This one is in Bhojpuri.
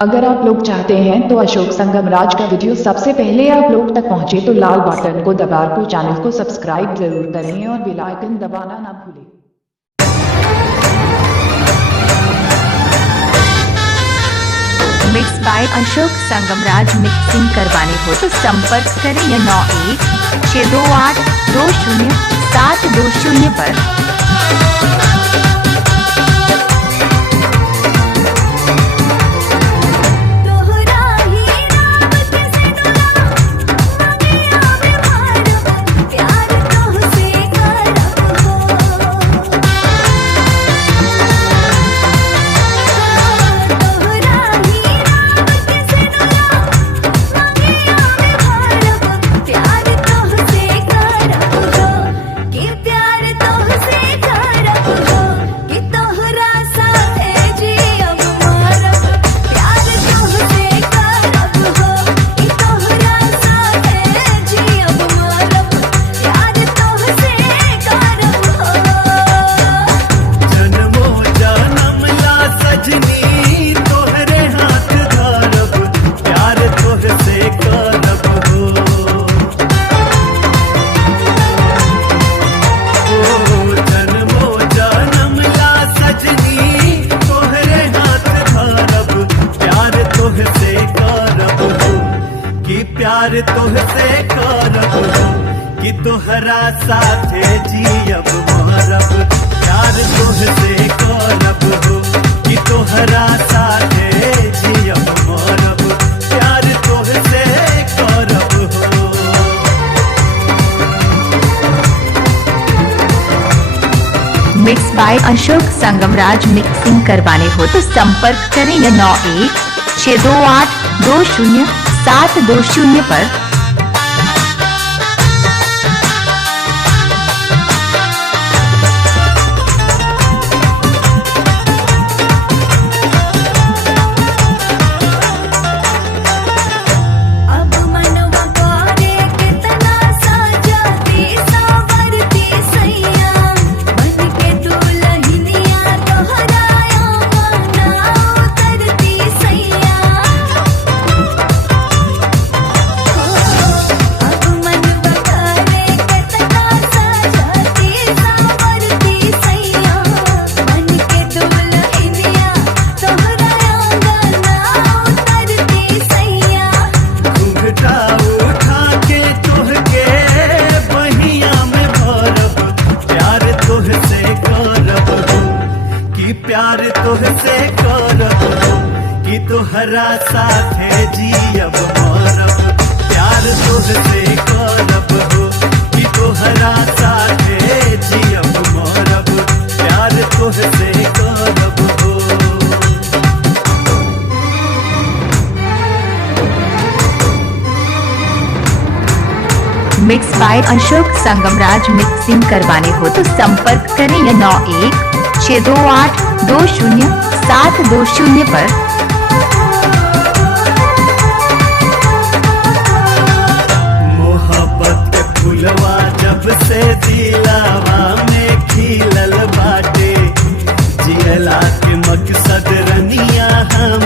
अगर आप लोग चाहते हैं तो अशोक संगम राज का वीडियो सबसे पहले आप लोग तक पहुंचे तो लाल बटन को दबाकर चैनल को सब्सक्राइब जरूर करें और बेल आइकन दबाना ना भूलें। Mix by Ashok Sangam Raj. Mixing करवाने हो तो संपर्क करें 9162820720 पर। प्यार तोहसे करब कि तोहरा साथे जियब मरब। प्यार तोहसे करब कि तोहरा साथे जियब मरब। प्यार तोहसे करब हो। Mix by Ashok Sangam Raj. Mixing करवाने हो तो संपर्क करें 9162820720 पर। प्यार तोहसे करब कि तोहरा साथे जियब मरब। प्यार तोहसे करब कि तोहरा साथे जियब मरब। प्यार तोहसे करब हो। Mix by Ashok Sangam Raj. Mixing करवाने हो तो संपर्क करें 9162820720 पर। मोहब्बत के फुलवा जब से दिलावा में खिलल बाटे, जियला के मकसद रनिया हम